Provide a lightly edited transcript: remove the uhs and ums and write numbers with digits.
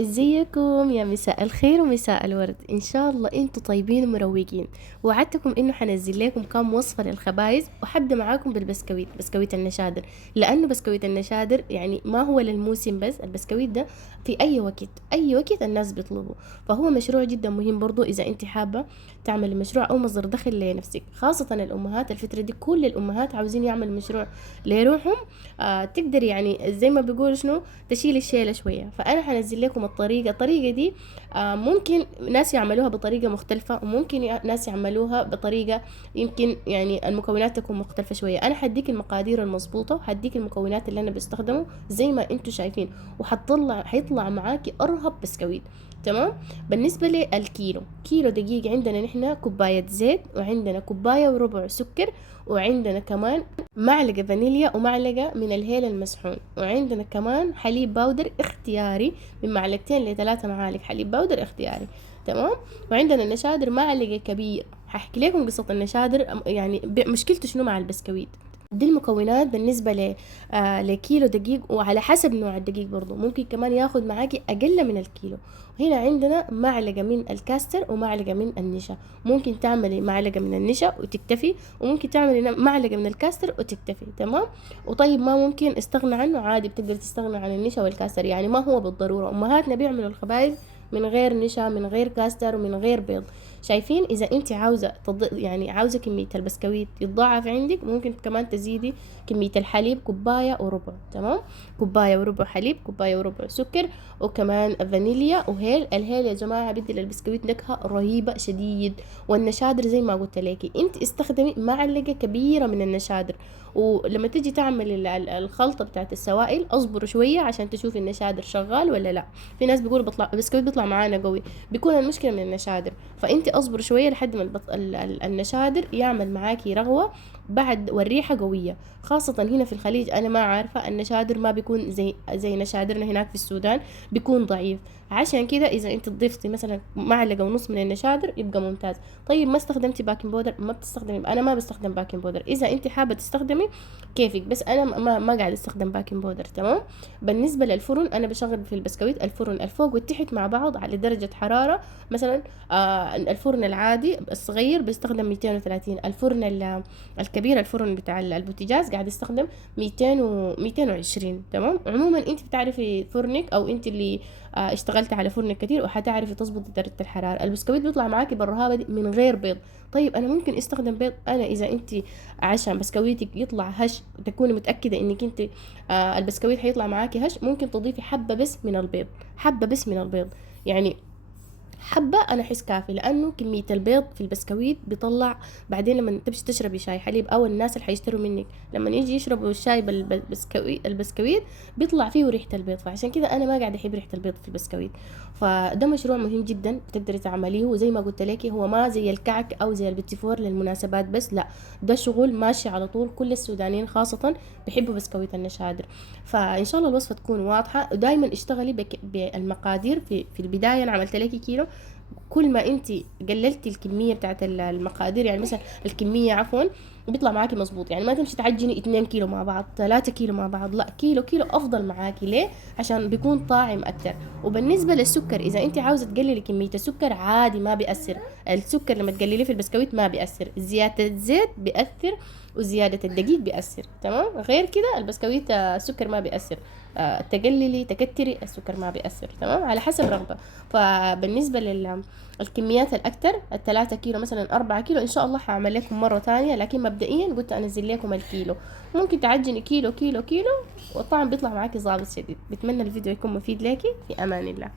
ازيكم يا مساء الخير ومساء الورد، ان شاء الله انتوا طيبين ومروقين. وعدتكم انه حنزل لكم كام وصفه للخبايز، وحبدا معاكم بالبسكويت، بسكويت النشادر. لانه بسكويت النشادر يعني ما هو للموسم بس، البسكويت ده في اي وقت الناس بيطلبوا. فهو مشروع جدا مهم برضو اذا انت حابه تعمل مشروع او مصدر دخل لنفسك، خاصه الامهات الفتره دي كل الامهات عاوزين يعمل مشروع لروحهم. تقدر يعني زي ما بيقولوا شنو، تشيل الشيلة شوية. فأنا حنزل لكم الطريقة دي. ممكن ناس يعملوها بطريقة مختلفة، وممكن ناس يعملوها بطريقة يمكن يعني المكونات تكون مختلفة شوية. أنا حديك المقادير المظبوطة، وحديك المكونات اللي أنا بستخدمه زي ما انتوا شايفين، حيطلع معاكي أرهب بسكويت. تمام. بالنسبة للكيلو، كيلو دقيق عندنا نحن كوباية زيت، وعندنا كوباية وربع سكر، وعندنا كمان معلقة فانيليا، ومعلقة من الهيل المسحون، وعندنا كمان حليب باودر اختياري من معلقتين لثلاثة معالق حليب باودر اختياري. تمام. وعندنا النشادر معلقة كبير. هحكي لكم قصة النشادر، يعني مشكلته شنو مع البسكويت. دي المكونات بالنسبة لكيلو دقيق، وعلى حسب نوع الدقيق برضو ممكن كمان ياخد معاكي أقل من الكيلو. هنا عندنا معلقة من الكاستر ومعلقة من النشا. ممكن تعملي معلقة من النشا وتكتفي، وممكن تعملي معلقة من الكاستر وتكتفي. تمام. وطيب ما ممكن استغنى عنه عادي، بتقدر تستغنى عن النشا والكاستر، يعني ما هو بالضرورة. أمهاتنا بيعملوا الخبايز من غير نشا، من غير كاستر، ومن غير بيض. شايفين؟ اذا انت عاوزه يعني عاوزه كميه البسكويت يتضاعف عندك، ممكن كمان تزيدي كميه الحليب كوبايه وربع. تمام. كوبايه وربع حليب، كوبايه وربع سكر، وكمان فانيليا وهيل. الهيل يا جماعه بدي للبسكويت نكهه رهيبه شديد. والنشادر زي ما قلت لك، انت استخدمي معلقه كبيره من النشادر. ولما تيجي تعمل الخلطه بتاعت السوائل، اصبروا شويه عشان تشوفي النشادر شغال ولا لا. في ناس بيقولوا بيطلع البسكويت بيطلع معانا قوي، بيكون المشكله من النشادر. فانت اصبر شويه لحد ما النشادر يعمل معاكي رغوه بعد، والريحه قويه. خاصه هنا في الخليج، انا ما عارفه النشادر ما بيكون زي نشادرنا هناك في السودان، بيكون ضعيف. عشان كده اذا انت ضفتي مثلا معلقه ونص من النشادر يبقى ممتاز. طيب ما استخدمتي باكنج بودر، ما بتستخدمي، انا ما بستخدم باكنج بودر. اذا انت حابه تستخدمي كيفك، بس انا ما قاعد استخدم باكنج بودر. تمام. بالنسبه للفرن، انا بشغل في البسكويت الفرن الفوق والتحت مع بعض على درجه حراره مثلا. الفرن العادي الصغير بيستخدم 230. الفرن الكبير، الفرن بتاع البوتاجاز، قاعد يستخدم 200 و 220. تمام. عموما انت بتعرفي فرنك، او انت اللي اشتغلت على فرن كتير وحتعرفي تظبطي درجة الحرارة. البسكويت بيطلع معاكي بالرهابة دي من غير بيض. طيب انا ممكن استخدم بيض. انا اذا انت عشان بسكويتك يطلع هش، تكوني متأكدة انك انت البسكويت هيطلع معاكي هش، ممكن تضيفي حبة بس من البيض، حبة بس من البيض. يعني حبة أنا أحس كافي، لأنه كمية البيض في البسكويت بيطلع. بعدين لما تمشي تشربي شاي حليب، أو الناس اللي حيشتروا منك لما يجي يشربوا الشاي البسكويت بيطلع فيه ريحة البيض. فعشان كده أنا ما قاعدة أحب ريحة البيض في البسكويت. فده مشروع مهم جدا بتقدري تعمليه. وزي ما قلت لك، هو ما زي الكعك أو زي البتيفور للمناسبات بس، لا، ده شغل ماشي على طول. كل السودانيين خاصة بيحبوا بسكويت النشادر. فإن شاء الله الوصفة تكون واضحة. ودايما اشتغلي بالمقادير. في البداية أنا عملت لك كيلو، كل ما انت قللتي الكميه بتاعت المقادير، يعني مثلا الكميه عفوا، بيطلع معاكي مظبوط. يعني ما تمشي تعجني 2 كيلو مع بعض، 3 كيلو مع بعض، لا، كيلو كيلو افضل معاكي. ليه؟ عشان بيكون طاعم اكتر. وبالنسبه للسكر، اذا انت عاوزه تقللي كميه السكر عادي ما بيأثر. السكر لما تقلليه في البسكويت ما بيأثر، زياده الزيت بيأثر، وزيادة الدقيق بيأثر. تمام. غير كده البسكويت السكر ما بيأثر. تقللي تكتري السكر ما بيأثر. تمام، على حسب رغبة. فبالنسبة الكميات الأكتر، الثلاثة كيلو مثلا 4 كيلو، إن شاء الله هعمل لكم مرة تانية، لكن مبدئيا قلت أنزل لكم الكيلو. ممكن تعجني كيلو كيلو كيلو، والطعم بيطلع معاكي ظابط شديد. بتمنى الفيديو يكون مفيد لكي. في أمان الله.